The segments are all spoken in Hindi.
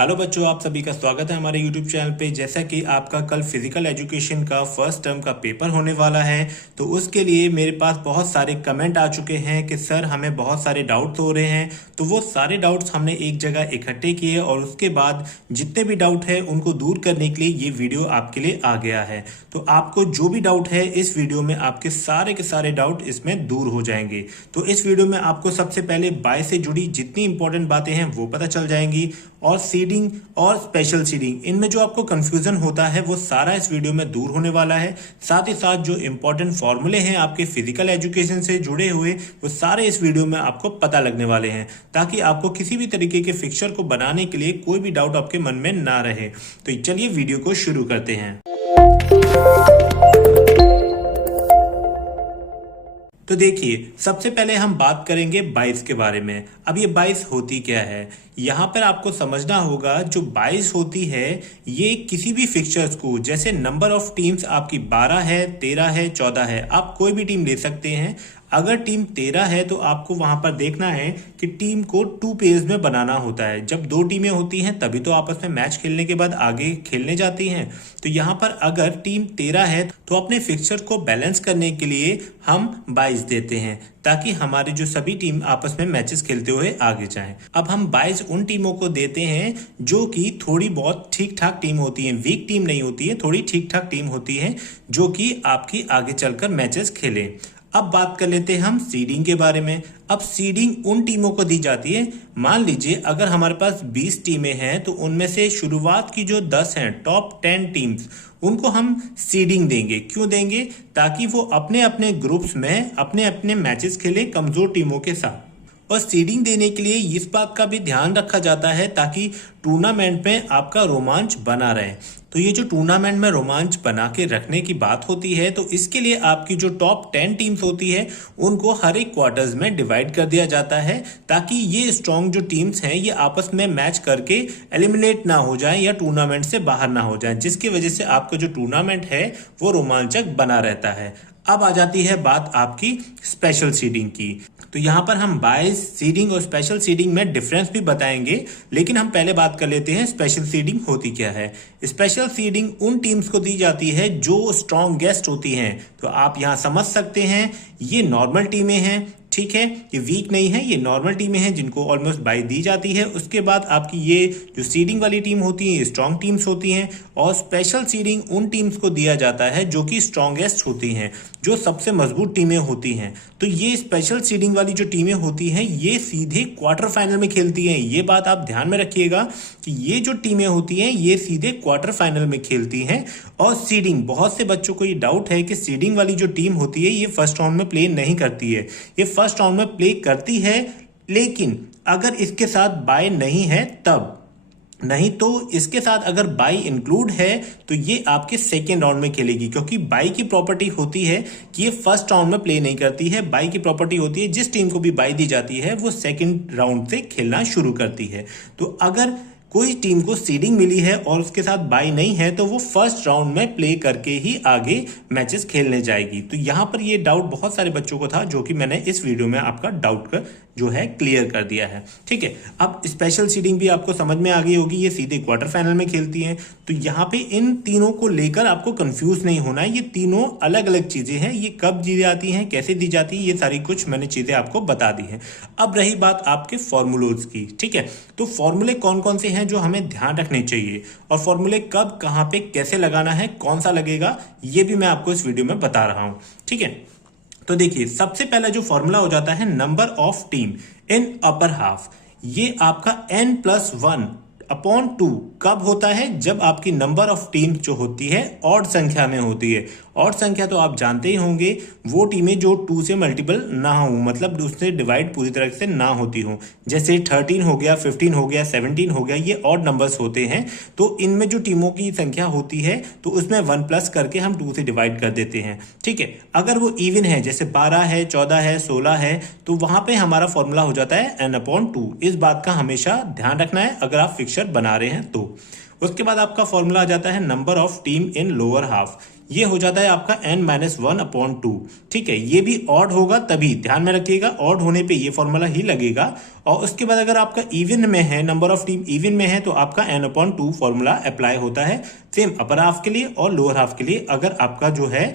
हेलो बच्चों, आप सभी का स्वागत है हमारे यूट्यूब चैनल पे। जैसा कि आपका कल फिजिकल एजुकेशन का फर्स्ट टर्म का पेपर होने वाला है, तो उसके लिए मेरे पास बहुत सारे कमेंट आ चुके हैं कि सर हमें बहुत सारे डाउट्स हो रहे हैं। तो वो सारे डाउट्स हमने एक जगह इकट्ठे किए और उसके बाद जितने भी डाउट है उनको दूर करने के लिए ये वीडियो आपके लिए आ गया है। तो आपको जो भी डाउट है इस वीडियो में आपके सारे डाउट इसमें दूर हो जाएंगे। तो इस वीडियो में आपको सबसे पहले बाय से जुड़ी जितनी इंपॉर्टेंट बातें हैं वो पता चल जाएंगी, और सीडिंग और स्पेशल सीडिंग इनमें जो आपको कंफ्यूजन होता है वो सारा इस वीडियो में दूर होने वाला है। साथ ही साथ जो इंपॉर्टेंट फॉर्मूले हैं आपके फिजिकल एजुकेशन से जुड़े हुए वो सारे इस वीडियो में आपको पता लगने वाले हैं, ताकि आपको किसी भी तरीके के फिक्सचर को बनाने के लिए कोई भी डाउट आपके मन में ना रहे। तो चलिए वीडियो को शुरू करते हैं। तो देखिए, सबसे पहले हम बात करेंगे बाइस के बारे में। अब ये बाइस होती क्या है, यहाँ पर आपको समझना होगा। जो बाइस होती है ये किसी भी फिक्चर्स को, जैसे नंबर ऑफ टीम्स आपकी 12 है, 13 है, 14 है, आप कोई भी टीम ले सकते हैं। अगर टीम 13 है तो आपको वहां पर देखना है कि टीम को 2 पेयर्स में बनाना होता है। जब 2 टीमें होती हैं तभी तो आपस में मैच खेलने के बाद आगे खेलने जाती हैं। तो यहाँ पर अगर टीम 13 है तो अपने फिक्सचर को बैलेंस करने के लिए हम 22 देते हैं, ताकि हमारे जो सभी टीम आपस में मैचेस खेलते हुए आगे जाएं। अब हम 22 उन टीमों को देते हैं जो कि थोड़ी बहुत ठीक ठाक टीम होती है, वीक टीम नहीं होती है, थोड़ी ठीक ठाक टीम होती है जो कि आपकी आगे चलकर मैचेस खेलें। अब बात कर लेते हैं हम सीडिंग के बारे में। अब सीडिंग उन टीमों को दी जाती है, मान लीजिए अगर हमारे पास 20 टीमें हैं तो उनमें से शुरुआत की जो 10 हैं, टॉप 10 टीम्स, उनको हम सीडिंग देंगे। क्यों देंगे? ताकि वो अपने अपने ग्रुप्स में अपने अपने मैचेस खेले कमजोर टीमों के साथ। और सीडिंग देने के लिए इस बात का भी ध्यान रखा जाता है ताकि टूर्नामेंट में आपका रोमांच बना रहे। तो ये जो टूर्नामेंट में रोमांच बना के रखने की बात होती है, तो इसके लिए आपकी जो टॉप 10 टीम्स होती है उनको हर एक क्वार्टर्स में डिवाइड कर दिया जाता है, ताकि ये स्ट्रॉन्ग जो टीम्स हैं ये आपस में मैच करके एलिमिनेट ना हो जाए या टूर्नामेंट से बाहर ना हो जाए, जिसकी वजह से आपका जो टूर्नामेंट है वो रोमांचक बना रहता है। अब आ जाती है बात आपकी स्पेशल सीडिंग की। तो यहाँ पर हम बायस सीडिंग और स्पेशल सीडिंग में डिफरेंस भी बताएंगे, लेकिन हम पहले बात कर लेते हैं स्पेशल सीडिंग होती क्या है। स्पेशल सीडिंग उन टीम्स को दी जाती है जो स्ट्रॉन्गेस्ट होती हैं। तो आप यहाँ समझ सकते हैं ये नॉर्मल टीमें हैं, ठीक है, ये वीक नहीं है, ये नॉर्मल टीमें हैं जिनको ऑलमोस्ट बाई दी जाती है। उसके बाद आपकी ये जो सीडिंग वाली टीम होती है ये स्ट्रॉन्ग टीम्स होती हैं, और स्पेशल सीडिंग उन टीम्स को दिया जाता है जो कि स्ट्रॉन्गेस्ट होती हैं, जो सबसे मजबूत टीमें होती हैं। तो ये स्पेशल सीडिंग वाली जो टीमें होती हैं ये सीधे क्वार्टर फाइनल में खेलती हैं। ये बात आप ध्यान में रखिएगा कि ये जो टीमें होती हैं ये सीधे क्वार्टर फाइनल में खेलती हैं। और सीडिंग, बहुत से बच्चों को ये डाउट है कि सीडिंग वाली जो टीम होती है ये फर्स्ट राउंड में प्ले नहीं करती है। ये फर्स्ट राउंड में प्ले करती है, लेकिन अगर इसके साथ बाय नहीं है तब, नहीं तो इसके साथ अगर बाई इंक्लूड है तो ये आपके सेकेंड राउंड में खेलेगी, क्योंकि बाई की प्रॉपर्टी होती है कि ये फर्स्ट राउंड में प्ले नहीं करती है। बाई की प्रॉपर्टी होती है जिस टीम को भी बाई दी जाती है वो सेकेंड राउंड से खेलना शुरू करती है। तो अगर कोई टीम को सीडिंग मिली है और उसके साथ बाई नहीं है तो वो फर्स्ट राउंड में प्ले करके ही आगे मैचेस खेलने जाएगी। तो यहाँ पर ये डाउट बहुत सारे बच्चों को था, जो कि मैंने इस वीडियो में आपका डाउट का जो है क्लियर कर दिया है, ठीक है। अब स्पेशल सीडिंग भी आपको समझ में आ गई होगी, ये सीधे क्वार्टर फाइनल में खेलती हैं। तो यहाँ पे इन तीनों को लेकर आपको कंफ्यूज नहीं होना है, ये तीनों अलग अलग चीजें हैं। ये कब दी जाती हैं, कैसे दी जाती है, ये सारी कुछ मैंने चीजें आपको बता दी हैं। अब रही बात आपके फॉर्मूलोज की, ठीक है। तो फॉर्मूले कौन कौन से हैं जो हमें ध्यान रखने चाहिए, और फॉर्मूले कब कहाँ पे कैसे लगाना है, कौन सा लगेगा, ये भी मैं आपको इस वीडियो में बता रहा हूं, ठीक है। तो देखिए, सबसे पहला जो फॉर्मूला हो जाता है number of team in upper half. ये आपका n+1 अपॉन 2 कब होता है? जब आपकी नंबर ऑफ टीम जो होती है ऑड संख्या में होती है। ऑड संख्या तो आप जानते ही होंगे, वो टीमें जो 2 से मल्टीपल ना हो, मतलब उससे डिवाइड पूरी तरह से ना होती हो। जैसे 13 हो गया, 15 हो गया, 17 हो गया, ये ऑड नंबर्स होते हैं। तो इनमें जो टीमों की संख्या होती है तो उसमें 1 प्लस करके हम 2 से डिवाइड कर देते हैं, ठीक है। अगर वो इवन है, जैसे 12 है, 14 है, 16 है, तो वहां पर हमारा फॉर्मूला हो जाता है n/2। इस बात का हमेशा ध्यान रखना है अगर आप फिक्सचर बना रहे हैं तो। उसके बाद आपका फॉर्मूला आ जाता है number of team in lower half, ये हो जाता है आपका n-1/2। ठीक है, ये भी ऑड होगा तभी, ध्यान में रखिएगा, ऑड होने पे ये फॉर्मूला ही लगेगा। और उसके बाद अगर आपका इवन में है, नंबर ऑफ टीम इवन में है, तो आपका n/2 फॉर्मूला अप्लाई होता है सेम अपर हाफ के लिए और लोअर हाफ के लिए, अगर आपका जो है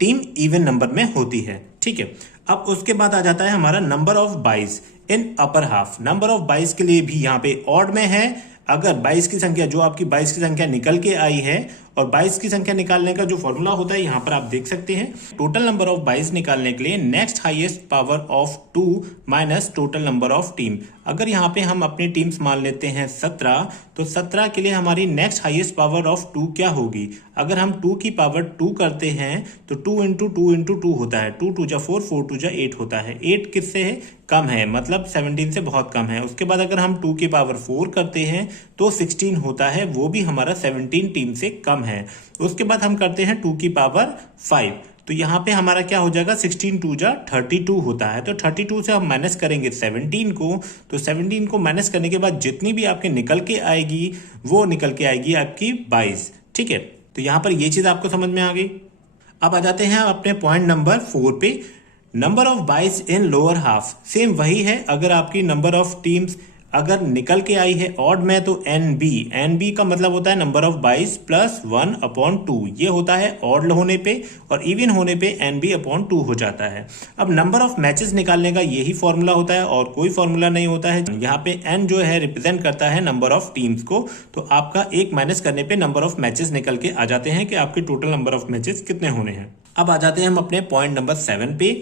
टीम इवन नंबर में होती है। ठीक है, अब उसके बाद आ जाता है हमारा number of byes in upper half. Number of byes के लिए भी यहाँ पे ऑड में है। अगर 22 की संख्या, जो आपकी 22 की संख्या निकल के आई है, और 22 की संख्या निकालने का जो फॉर्मूला होता है यहाँ पर आप देख सकते हैं, टोटल नंबर ऑफ 22 निकालने के लिए next highest power of 2 minus total number of team. अगर यहाँ पे हम अपनी टीम्स मान लेते हैं 17, तो 17 के लिए हमारी नेक्स्ट हाईएस्ट पावर ऑफ 2 क्या होगी? अगर हम 2 की पावर 2 करते हैं तो 2 इंटू 2 इंटू 2 होता है, 2 2 जा 4, 4 2 जा 8 होता है। 8 किससे है? कम है, मतलब 17 से बहुत कम है। उसके बाद अगर हम 2 की पावर 4 करते हैं तो 16 होता है, वो भी हमारा 17 टीम से कम है। उसके बाद हम करते हैं 2 की पावर 5, तो यहाँ पे हमारा क्या हो जाएगा? 16 2 जा 32 होता है। तो 32 से हम माइनस करेंगे 17 को, तो 17 को माइनस करने के बाद जितनी भी आपके निकल के आएगी वो निकल के आएगी आपकी 22। ठीक है, तो यहाँ पर ये चीज आपको समझ में आ गई। अब आ जाते हैं अपने पॉइंट नंबर 4 पे, number of byes in lower half. Same वही है, अगर आपकी नंबर ऑफ टीम्स अगर निकल के आई है ऑड में तो NB का मतलब होता है नंबर ऑफ बाइज प्लस 1/2, ये होता है ऑड होने पे, और इवन होने पे NB/2 हो जाता है। अब नंबर ऑफ मैचेस निकालने का यही फॉर्मूला होता है और कोई फॉर्मूला नहीं होता है। यहाँ पे N जो है रिप्रेजेंट करता है नंबर ऑफ टीम्स को, तो आपका एक माइनस करने पे नंबर ऑफ मैचेस निकल के आ जाते हैं कि आपके टोटल नंबर ऑफ मैचेस कितने होने हैं। अब आ जाते हैं हम अपने पॉइंट नंबर 7 पे,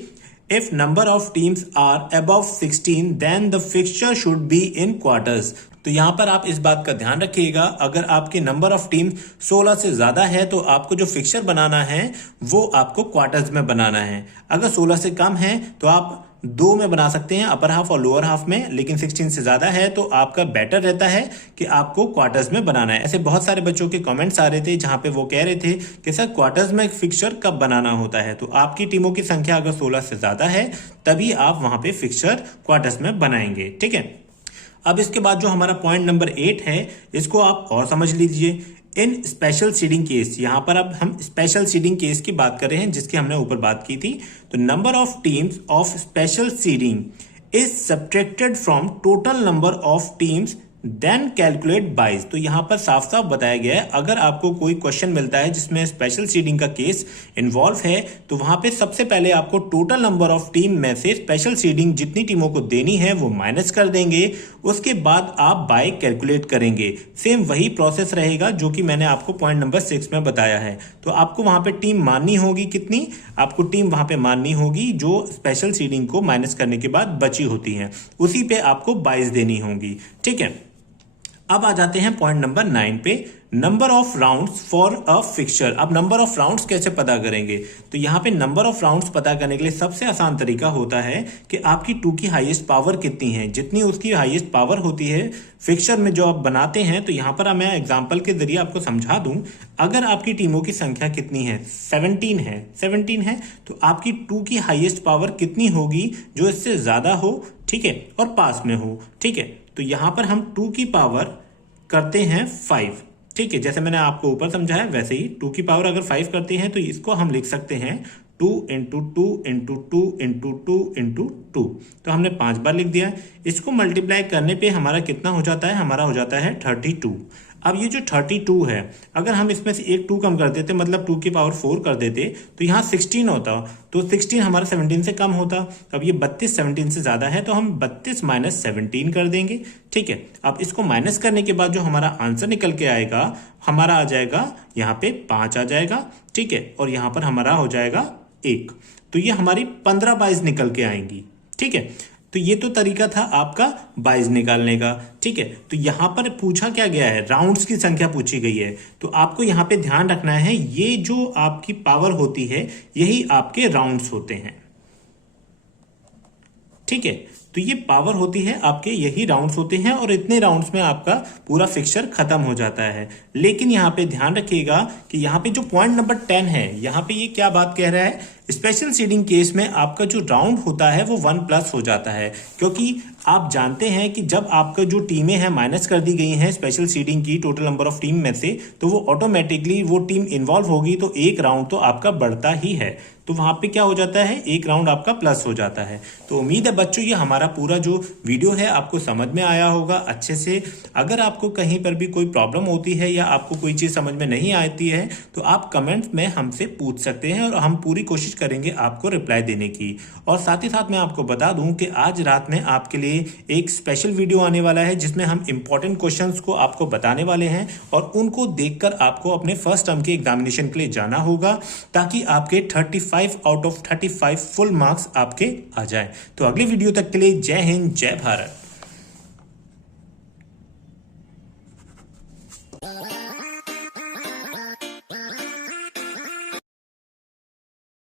If number of teams are above 16, then the fixture should be in quarters. तो यहाँ पर आप इस बात का ध्यान रखिएगा, अगर आपके नंबर ऑफ टीम 16 से ज्यादा है तो आपको जो फिक्चर बनाना है वो आपको क्वार्टर्स में बनाना है। अगर 16 से कम है तो आप 2 में बना सकते हैं, अपर हाफ और लोअर हाफ में, लेकिन 16 से ज्यादा है तो आपका बेटर रहता है कि आपको क्वार्टर्स में बनाना है। ऐसे बहुत सारे बच्चों के कमेंट्स आ रहे थे जहां पे वो कह रहे थे कि सर क्वार्टर्स में फिक्चर कब बनाना होता है, तो आपकी टीमों की संख्या अगर 16 से ज्यादा है तभी आप वहां पे फिक्चर क्वार्टर्स में बनाएंगे। ठीक है, अब इसके बाद जो हमारा पॉइंट नंबर 8 है, इसको आप और समझ लीजिए। इन स्पेशल सीडिंग केस, यहां पर अब हम स्पेशल सीडिंग केस की बात कर रहे हैं जिसकी हमने ऊपर बात की थी। तो number of teams of special seeding is subtracted from total number of teams then calculate byes. तो यहां पर साफ साफ बताया गया है, अगर आपको कोई क्वेश्चन मिलता है जिसमें स्पेशल सीडिंग का केस इन्वॉल्व है तो वहां पे सबसे पहले आपको टोटल नंबर ऑफ टीम में से स्पेशल सीडिंग जितनी टीमों को देनी है वो माइनस कर देंगे, उसके बाद आप बाय कैलकुलेट करेंगे। सेम वही प्रोसेस रहेगा जो कि मैंने आपको पॉइंट नंबर 6 में बताया है। तो आपको वहां पे टीम माननी होगी, कितनी आपको टीम वहां पे माननी होगी जो स्पेशल सीडिंग को माइनस करने के बाद बची होती है, उसी पे आपको बाइज देनी होगी। ठीक है, अब आ जाते हैं पॉइंट नंबर 9 पे, number of rounds for a fixture. अब नंबर ऑफ राउंड्स कैसे पता करेंगे? तो यहाँ पे नंबर ऑफ राउंड्स पता करने के लिए सबसे आसान तरीका होता है कि आपकी 2 की हाईएस्ट पावर कितनी है, जितनी उसकी हाईएस्ट पावर होती है फिक्चर में जो आप बनाते हैं। तो यहाँ पर मैं एग्जांपल के जरिए आपको समझा दूं, अगर आपकी टीमों की संख्या कितनी है, 17 है, तो आपकी 2 की हाईएस्ट पावर कितनी होगी जो इससे ज्यादा हो, ठीक है, और पास में हो। ठीक है, तो यहाँ पर हम 2 की पावर करते हैं 5। ठीक है, जैसे मैंने आपको ऊपर समझाया वैसे ही 2 की पावर अगर 5 करते हैं तो इसको हम लिख सकते हैं 2 इंटू 2 इंटू 2 इंटू 2 इंटू 2। तो हमने 5 बार लिख दिया। इसको मल्टीप्लाई करने पे हमारा कितना हो जाता है? हमारा हो जाता है 32। अब ये जो 32 है, अगर हम इसमें से एक 2 कम कर देते, मतलब 2 की पावर 4 कर देते, तो यहाँ 16 होता, तो 16 हमारा 17 से कम होता। अब ये 32 17 से ज्यादा है तो हम 32 माइनस 17 कर देंगे। ठीक है, अब इसको माइनस करने के बाद जो हमारा आंसर निकल के आएगा, हमारा आ जाएगा यहाँ पे 5 आ जाएगा। ठीक है, और यहाँ पर हमारा हो जाएगा 1, तो ये हमारी 15 बाइज निकल के आएंगी। ठीक है, तो ये तो तरीका था आपका बाइज निकालने का। ठीक है, तो यहां पर पूछा क्या गया है? राउंड्स की संख्या पूछी गई है। तो आपको यहां पे ध्यान रखना है, ये जो आपकी पावर होती है यही आपके राउंड्स होते हैं। ठीक है, तो ये पावर होती है आपके, यही राउंड्स होते हैं, और इतने राउंड्स में आपका पूरा फिक्चर खत्म हो जाता है। लेकिन यहाँ पे ध्यान रखिएगा कि यहाँ पे जो पॉइंट नंबर 10 है, यहाँ पे ये क्या बात कह रहा है? स्पेशल सीडिंग केस में आपका जो राउंड होता है वो 1+ हो जाता है, क्योंकि आप जानते हैं कि जब आपका जो टीमें हैं माइनस कर दी गई हैं स्पेशल सीडिंग की टोटल नंबर ऑफ टीम में से, तो वो ऑटोमेटिकली वो टीम इन्वॉल्व होगी तो एक राउंड तो आपका बढ़ता ही है। तो वहां पे क्या हो जाता है, एक राउंड आपका प्लस हो जाता है। तो उम्मीद है बच्चों ये हमारा पूरा जो वीडियो है आपको समझ में आया होगा अच्छे से। अगर आपको कहीं पर भी कोई प्रॉब्लम होती है या आपको कोई चीज़ समझ में नहीं आती है तो आप कमेंट्स में हमसे पूछ सकते हैं और हम पूरी कोशिश करेंगे आपको रिप्लाई देने की। और साथ ही साथ मैं आपको बता दूं कि आज रात में आपके लिए एक स्पेशल वीडियो आने वाला है जिसमें हम इंपॉर्टेंट क्वेश्चंस को आपको बताने वाले हैं और उनको देखकर आपको अपने फर्स्ट टर्म के एग्जामिनेशन के लिए जाना होगा, ताकि आपके 35 आउट ऑफ 35 फुल मार्क्स आपके आ जाएं। तो अगली वीडियो तक के लिए जय हिंद, जय भारत।